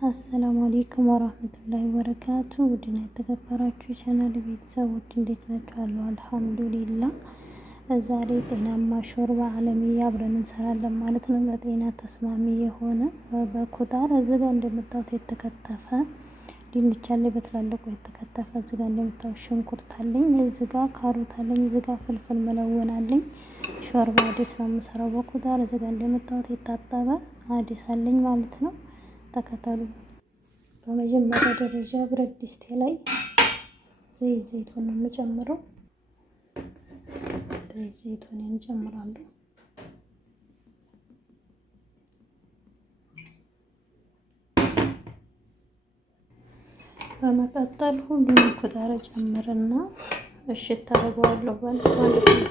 አሰላሙ አለይኩም ወራህመቱላሂ ወበረካቱ። ውድና የተከበራችሁ ቻናል ቤተሰቦች እንዴት ናችሁ? አለሁ አልሐምዱሊላህ። ዛሬ ጤናማ ሾርባ አለምያ አብረን እንሰራለን ማለት ነው። ለጤና ተስማሚ የሆነ በኩታር እዚህ ጋር እንደምታዩት የተከተፈ ድንች አለኝ፣ በትላልቁ የተከተፈ እዚህ ጋር እንደምታዩት ሽንኩርት አለኝ፣ እዚህ ጋር ካሮት አለኝ፣ እዚህ ጋር ፍልፍል መለወን አለኝ። ሾርባ አዲስ ነው የምሰራው በኩታር። እዚህ ጋር እንደምታዩት የታጠበ አዲስ አለኝ ማለት ነው። ተከተሉ። በመጀመሪያ ደረጃ ብረት ድስቴ ላይ ዘይቱን ነው የምጨምረው። ዘይቱን እንጨምራለሁ። በመቀጠል ሁሉንም ኩታር ጨምርና እሽት ታደርገዋለሁ። ባንድ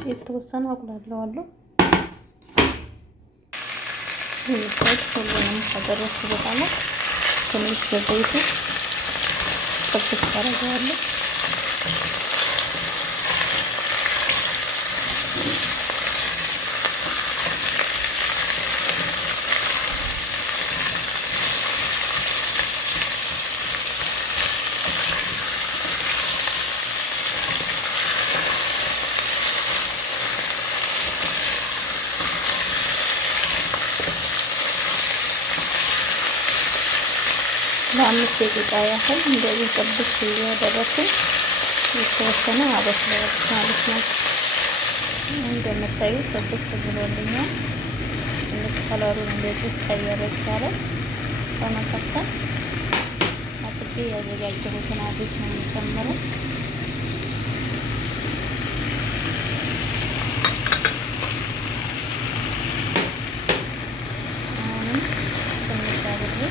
የተወሰነ አቁላለዋለሁ። ሁሉንም ከደረሱ በኋላ ትንሽ በዘይቱ ጥብስ ታደርገዋለሁ። ለአምስት ደቂቃ ያህል እንደዚህ ጥብስ እያደረኩኝ የተወሰነ አበስለዋለሁ ማለት ነው። እንደምታዩት ጥብስ ብሎልኛል። ትንሽ ከለሩን እንደዚህ ቀየረ ይቻላል። በመቀጠል አጥቤ ያዘጋጀሁትን አዲስ ነው የምጨምረው። አሁንም ትንሽ አድርጌ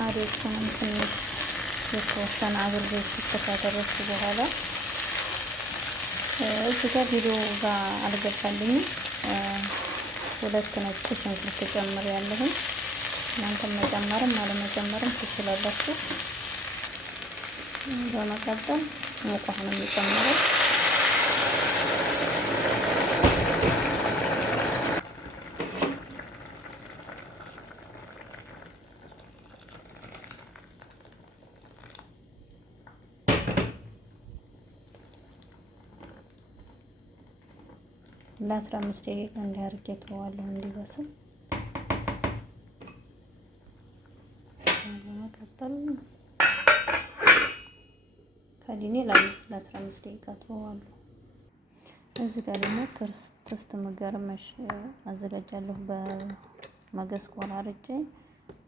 አሪፉንም ትንሽ የተወሰነ አብሬ ካደረኩ በኋላ እዚህ ጋር ቪዲዮ ጋር አልገባልኝም። ሁለት ነጭ ሽንኩርት ጨምሬያለሁ። እናንተም መጨመርም አለመጨመርም ትችላላችሁ። በመቀጠል ሙቅ ውሃ ነው የሚጨምረው። ለ15 ደቂቃ እንዲያርጌ ተዋለሁ እንዲበስል። በመቀጠል ከዲኔ ለ15 ደቂቃ ተዋለሁ። እዚህ ጋር ደግሞ ትስት መገርመሽ አዘጋጃለሁ። በመገስ ቆራርጬ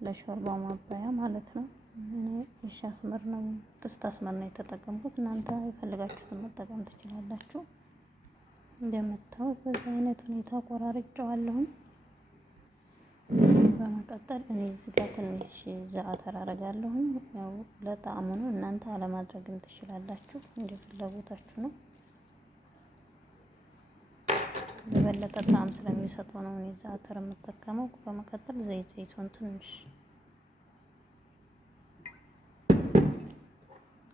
ለሾርባው ማባያ ማለት ነው። እሺ አስመር ነው ትስት አስመር ነው የተጠቀምኩት። እናንተ የፈለጋችሁትን መጠቀም ትችላላችሁ። እንደምታዩት በዚህ አይነት ሁኔታ ቆራርጬዋለሁ። በመቀጠል እኔ እዚህ ጋር ትንሽ ዘዓተር አደርጋለሁ። ያው ለጣዕሙ ነው። እናንተ አለማድረግም ትችላላችሁ፣ እንደ ፍላጎታችሁ ነው። የበለጠ ጣዕም ስለሚሰጠው ነው እኔ ዘዓተር የምጠቀመው። በመቀጠል ዘይቱን ትንሽ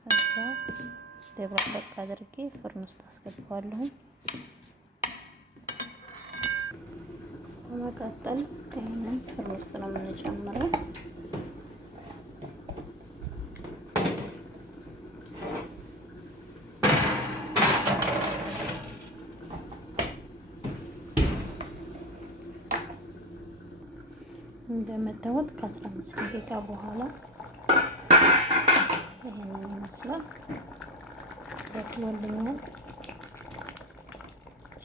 ከዛ ደብረቅ አድርጌ ፍርን ውስጥ አስገባዋለሁ። በመቀጠል ይሄንን ፍርን ውስጥ ነው የምንጨምረው። እንደምታዩት ከ15 ደቂቃ በኋላ ይሄንን ይመስላል። በስሎልኛል።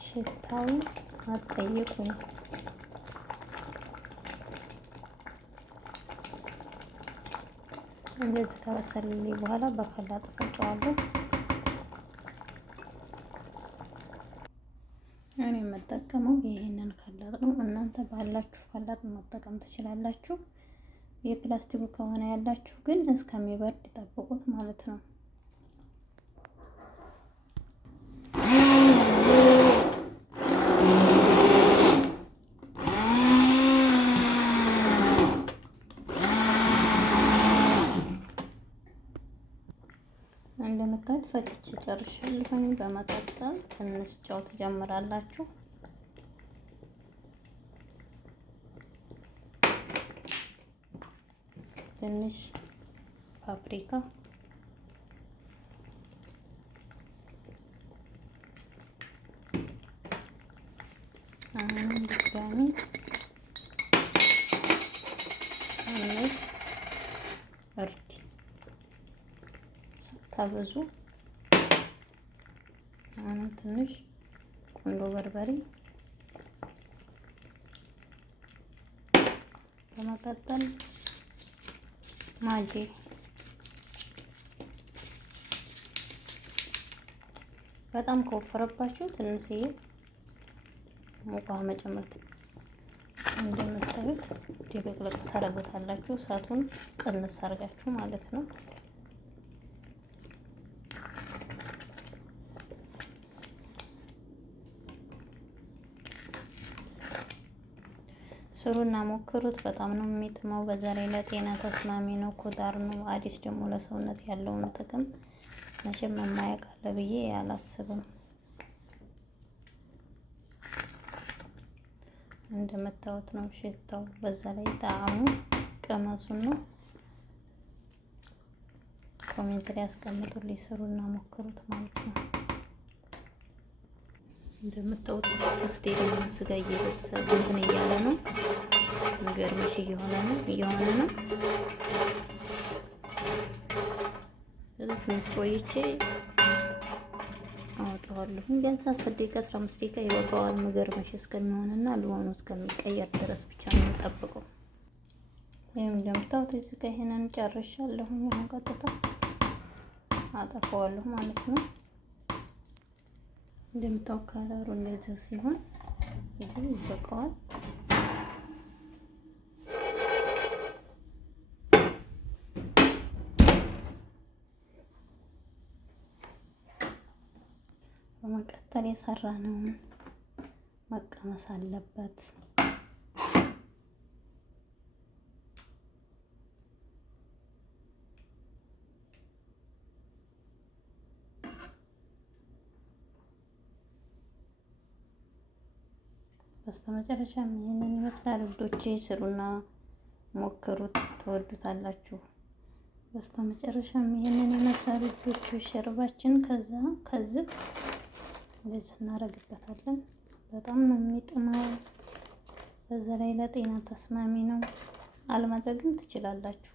ሽታውን አትጠይቁኝ። እንደዚህ ከበሰለልኝ በኋላ በከላጥ ፈጫዋለሁ። እኔ የምጠቀመው ይሄንን ከላጥ ነው። እናንተ ባላችሁ ከላጥ መጠቀም ትችላላችሁ። የፕላስቲኩ ከሆነ ያላችሁ ግን እስከሚበርድ ጠብቁት ማለት ነው። ጨርሻለሁኝ። በመቀጠል ትንሽ ጨው ትጨምራላችሁ። ትንሽ ፓፕሪካ፣ አሁን ድጋሚ ትንሽ እርድ ሳታበዙ፣ አሁን ትንሽ ቁንዶ በርበሬ፣ በመቀጠል ማጂ፣ በጣም ከወፈረባችሁ ትንሽዬ ሙቅ ውሃ መጨመር። እንደምታዩት ድብልቅልቅ ታደርጉታላችሁ። እሳቱን ቅንስ አድርጋችሁ ማለት ነው። ስሩና ሞክሩት። በጣም ነው የሚጥመው። በዛ ላይ ለጤና ተስማሚ ነው። ኮዳር ነው። አዲስ ደግሞ ለሰውነት ያለውን ጥቅም መቼም የማያውቅ አለ ብዬ አላስብም። እንደምታዩት ነው ሽታው። በዛ ላይ ጣዕሙ ቅመሱን ነው። ኮሜንት ላይ ያስቀምጡልኝ። ስሩና ሞክሩት ማለት ነው። እንደምታዩት ውስጤ ደግሞ ስጋ እየበሰለ እንትን እያለ ነው። የሚገርምሽ እየሆነ ነው። ትንሽ ቆይቼ አወጣዋለሁ። ቢያንስ 10 ደቂቃ 15 ደቂቃ ይበቃዋል። የሚገርምሽ እስከሚሆንና ልሆኑ እስከሚቀየር ድረስ ብቻ ነው የምጠብቀው። ይሄም እንደምታዩት እዚህ ጋር ይሄንን ጨርሻለሁ። አሁን ቀጥታ አጠፋዋለሁ ማለት ነው። እንደምታዩት ከለሩ እንደዚህ ሲሆን ይሄ ይበቃዋል። በመቀጠል የሰራነውን መቀመስ አለበት። በስተመጨረሻም ይሄንን ይመስላል ውዶቼ። ስሩና ሞክሩት፣ ትወዱታላችሁ። በስተመጨረሻም ይሄንን ይመስላል ውዶቼ። ሸርባችን ከዚህ እንደዚህ እናደርግበታለን። በጣም ነው የሚጥመው። በዛ ላይ ለጤና ተስማሚ ነው። አለማድረግም ትችላላችሁ።